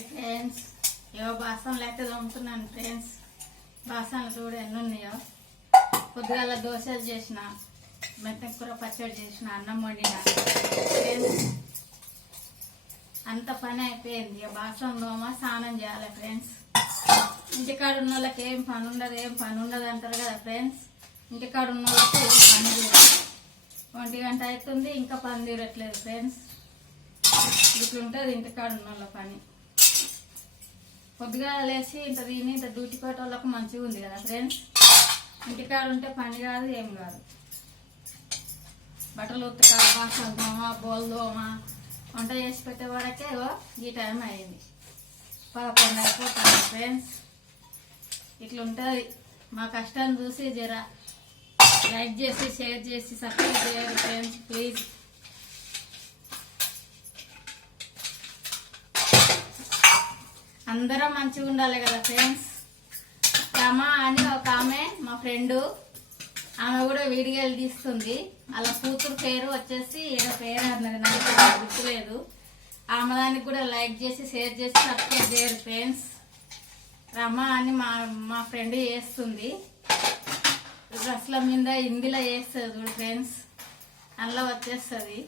Hi friends, ఏవో బాసనలు అయితే తోముతున్నాను friends. బాసనలు చూడ ఎన్ని ఉన్నాయో. పొద్దుగాల దోశలు చేసిన, మెత్తన కూర పచ్చడి చేసిన, అన్నం వండిన ఫ్రెండ్స్. అంత పని అయిపోయింది. ఇక బాసన తోమ స్నానం చేయాలి ఫ్రెండ్స్. ఇంటికాడ ఉన్న వాళ్ళకి ఏం పని ఉండదు అంటారు కదా ఫ్రెండ్స్. ఇంటికాడ ఉన్న వాళ్ళకి ఏం పని తీరదు. 1 గంట అవుతుంది, ఇంకా పని తీరట్లేదు ఫ్రెండ్స్. ఇట్లుంటుంది ఇంటికాడ ఉన్న వాళ్ళ పని. పొద్దుగా లేచి ఇంత తిని ఇంత డ్యూటీ పెట్టే వాళ్ళకు మంచిగా ఉంది కదా ఫ్రెండ్స్. ఇంటికాడ ఉంటే పని కాదు, ఏం కాదు. బట్టలు ఉతక, బాసలు దోమ, బోల్ దోమ, వంట చేసి పెట్టే వరకే ఈ టైం అయింది. 11 అయిపోతుంది ఫ్రెండ్స్. ఇట్లుంటుంది మా కష్టాన్ని చూసి జర లైక్ చేసి, షేర్ చేసి, సబ్స్క్రైబ్ చేయాలి ఫ్రెండ్స్ ప్లీజ్. అందరం మంచిగా ఉండాలి కదా ఫ్రెండ్స్. రమ అని ఒక ఆమె మా ఫ్రెండు, ఆమె కూడా వీడియోలు తీస్తుంది. అలా కూతురు పేరు వచ్చేసి ఏదో పేరు అన్నది, నాకు గుర్తులేదు. ఆమె దానికి కూడా లైక్ చేసి, షేర్ చేసి, సబ్స్క్రైబ్ చేయరు ఫ్రెండ్స్. రమ అని మా ఫ్రెండ్ చేస్తుంది. డ్రెస్ల మీద హిందీలో చేస్తుంది చూడు ఫ్రెండ్స్. అందులో వచ్చేస్తుంది.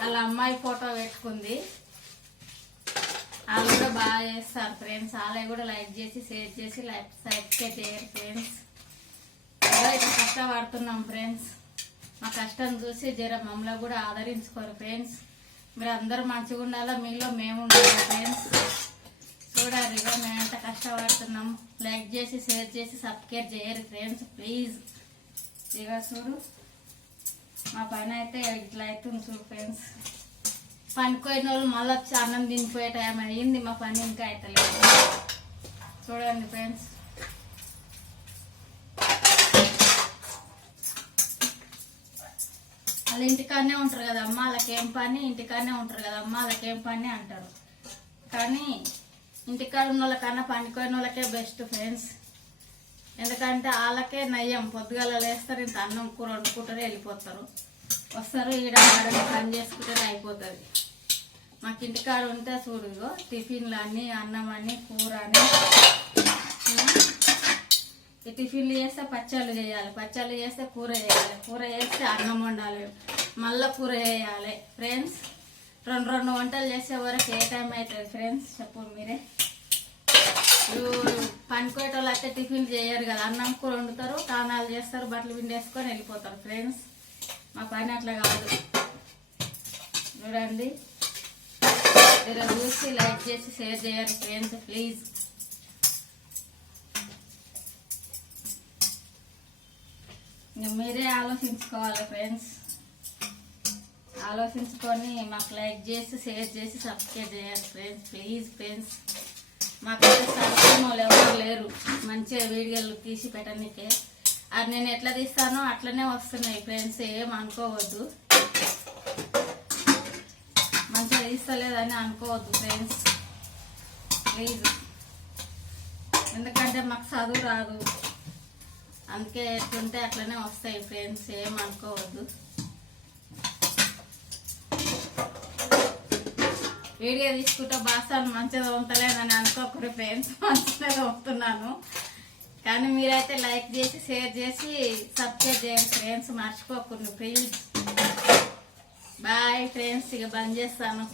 వాళ్ళ అమ్మాయి ఫోటో పెట్టుకుంది. వాళ్ళు కూడా బాగా చేస్తారు ఫ్రెండ్స్. వాళ్ళే కూడా లైక్ చేసి, షేర్ చేసి, సబ్స్క్రైబ్ చేయరు ఫ్రెండ్స్. ఇట్లా కష్టపడుతున్నాం ఫ్రెండ్స్. మా కష్టం చూసి జర మమ్మల్ని కూడా ఆదరించుకోరు ఫ్రెండ్స్. మీరు అందరూ మంచిగా ఉండాలా, మీలో మేము ఉండాలి ఫ్రెండ్స్. చూడాలి ఇక మేము ఎంత కష్టపడుతున్నాం. లైక్ చేసి, షేర్ చేసి, సబ్స్క్రైబ్ చేయరు ఫ్రెండ్స్ ప్లీజ్. ఇక చూడు మా పని అయితే ఇట్లా అవుతుంది చూడు ఫ్రెండ్స్. పనిపోయిన వాళ్ళు మళ్ళీ వచ్చి అన్నం తినిపోయే టైం అయ్యింది. మా పని ఇంకా అవుతలేదు. చూడండి ఫ్రెండ్స్. వాళ్ళు ఇంటికాడనే ఉంటారు కదమ్మా, వాళ్ళకేం పని, ఇంటికాడనే ఉంటారు కదమ్మా, వాళ్ళకేం పని అంటారు. కానీ ఇంటికాడ ఉన్న వాళ్ళకన్నా పనిపోయిన వాళ్ళకే బెస్ట్ ఫ్రెండ్స్. ఎందుకంటే వాళ్ళకే నయ్యం. పొద్దుగాల లేస్తారు, ఇంత అన్నం కూర వండుకుంటారు, వెళ్ళిపోతారు, వస్తారు, ఈడ పని చేసుకుంటే అయిపోతుంది. మాకు ఇంటికాడ ఉంటే చూడు టిఫిన్లు అన్నీ, అన్నం అని, కూర అని. ఈ టిఫిన్లు చేస్తే పచ్చళ్ళు చేయాలి, పచ్చళ్ళు చేస్తే కూర చేయాలి, కూర చేస్తే అన్నం వండాలి, మళ్ళీ కూర చేయాలి ఫ్రెండ్స్. 2 వంటలు చేసే వరకు ఏ టైం అవుతుంది ఫ్రెండ్స్ చెప్పు మీరే. పనిపోయేటోళ్ళు అయితే టిఫిన్లు చేయరు కదా, అన్నం కూర వండుతారు, తానాలు చేస్తారు, బట్టలు పిండేసుకొని వెళ్ళిపోతారు ఫ్రెండ్స్. మా పని అట్లా కాదు. చూడండి, మీరు చూసి లైక్ చేసి, షేర్ చేయండి ఫ్రెండ్స్ ప్లీజ్. మీరే ఆలోచించుకోవాలి ఫ్రెండ్స్. ఆలోచించుకొని మాకు లైక్ చేసి, షేర్ చేసి, సబ్స్క్రైబ్ చేయాలి ఫ్రెండ్స్ ప్లీజ్ ఫ్రెండ్స్. మాకైతే సబ్స్క్రైబ్ వాళ్ళు ఎవరు లేరు మంచిగా వీడియోలు తీసి పెట్టడానికే. అది నేను ఎట్లా తీస్తానో అట్లనే వస్తున్నాయి ఫ్రెండ్స్, ఏం అనుకోవద్దు. మంచిగా తీస్తలేదని అనుకోవద్దు ఫ్రెండ్స్ ప్లీజ్. ఎందుకంటే మాకు చదువు రాదు, అందుకే ఎట్లుంటే అట్లనే వస్తాయి ఫ్రెండ్స్, ఏం అనుకోవద్దు. వీడియో తీసుకుంటే బాసాలు మంచిగా తోముతలేదని అనుకోకూడదు ఫ్రెండ్స్, మంచిగా తోముతున్నాను. కానీ మీరైతే లైక్ చేసి, షేర్ చేసి, సబ్స్క్రైబ్ చేయండి ఫ్రెండ్స్, మర్చిపోకూడదు ప్లీజ్. బాయ్ ఫ్రెండ్స్, ఇక బంద్ చేస్తాను.